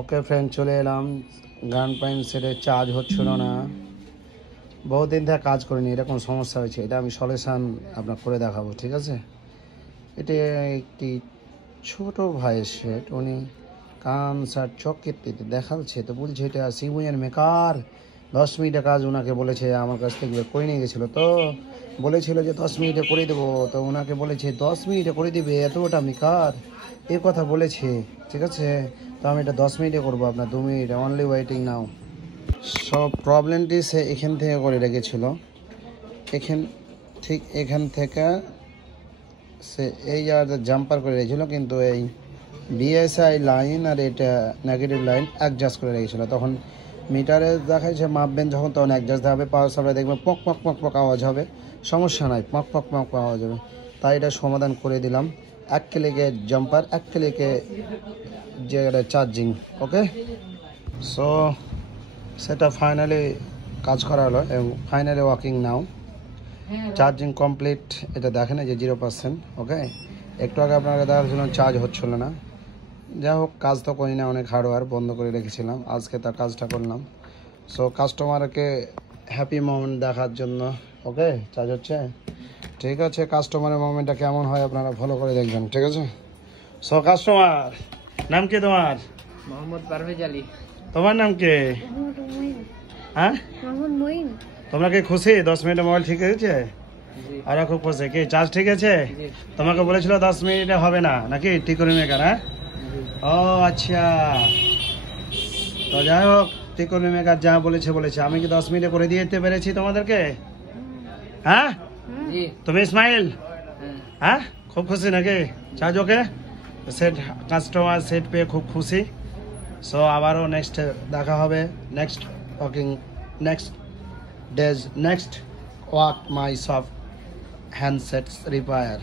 ওকে friend, চলে এলাম। গান পাইন সেটে চার্জ হচ্ছিল না, বহুদিন থেকে কাজ করিনি, এরকম সমস্যা হয়েছে। এটা আমি সলিউশন আপনার করে দেখাবো, ঠিক আছে? এটা একটি ছোট ভাইয়ের সেট, উনি কান শার্ট চকেতে দেখাচ্ছে, তো বলছে এটা সিবুয়ের মেকার 10 মিনিটে কাজ ওনাকে বলেছে, আমার কাছ থেকে করে নিয়ে গেছিলো। তো বলেছিল যে 10 মিনিটে করে দেবো, তো ওনাকে বলেছে 10 মিনিটে করে দিবে, এতটা মেকার এই কথা বলেছে, ঠিক আছে? তো আমি এটা 10 মিনিটে করবো, আপনার 2 মিনিট অনলি ওয়েটিং নাও। সব প্রবলেমটি সে এখান থেকে করে রেখেছিল, এখান থেকে সে এই জায়গাটা জাম্পার করে রেখেছিল, কিন্তু এই বিএসআই লাইন আর এটা নেগেটিভ লাইন অ্যাডজাস্ট করে রেখেছিল। তখন মিটারে দেখাচ্ছে মাপবেন যখন, তখন অ্যাডজাস্ট হবে। পাওয়ার সাপ্লাই দেখবেন পক পক পক পক আওয়াজ হবে, সমস্যা নাই, পক পক পক আওয়াজ হবে। তাই এটা সমাধান করে দিলাম। 1 ক্লিকে জাম্পার, 1 ক্লিকে যে চার্জিং। ওকে, সো সেটা ফাইনালি কাজ করা হলো এবং ফাইনালি ওয়ার্কিং নাও। চার্জিং কমপ্লিট, এটা দেখেন যে 0%। ওকে, একটু আগে আপনাকে দেখাচ্ছিলাম চার্জ হচ্ছিল না। যাই হোক, কাজ তো করি না, অনেক হার্ডওয়্যার বন্ধ করে রেখেছিলাম, আজকে তার কাজটা করলাম। সো কাস্টমারকে হ্যাপি মোমেন্ট দেখার জন্য। ওকে, চার্জ হচ্ছে, ঠিক আছে। কাস্টমারের মোমেন্টটা কেমন হয় আপনারা ফলো করে দেখবেন, ঠিক আছে? সো কাস্টমার, নাম কি তোমার? মোহাম্মদ পারভেজ আলী। তোমার নাম কি? হ্যাঁ, মোহাম্মদ মঈন। তোমরা কি খুশি 10 মিনিটে মোবাইল ঠিক হয়েছে? আর খুব খুশি কি? চার্জ ঠিক আছে? তোমাকে বলেছিল 10 মিনিটে হবে না নাকি টিকরি মেকার? হ্যাঁ, ও আচ্ছা। তো যাই হোক, টিকরি মেকার যা বলেছে। আমি কি 10 মিনিটে করে দিয়ে যেতে পেরেছি তোমাদেরকে? হ্যাঁ, তুমি ইসমাইল? হ্যাঁ, খুব খুশি নাকি? Charge okay, set customer set পেয়ে খুব খুশি। সো আবারও নেক্সট দেখা হবে, next working, next days, next work my soft handsets repair.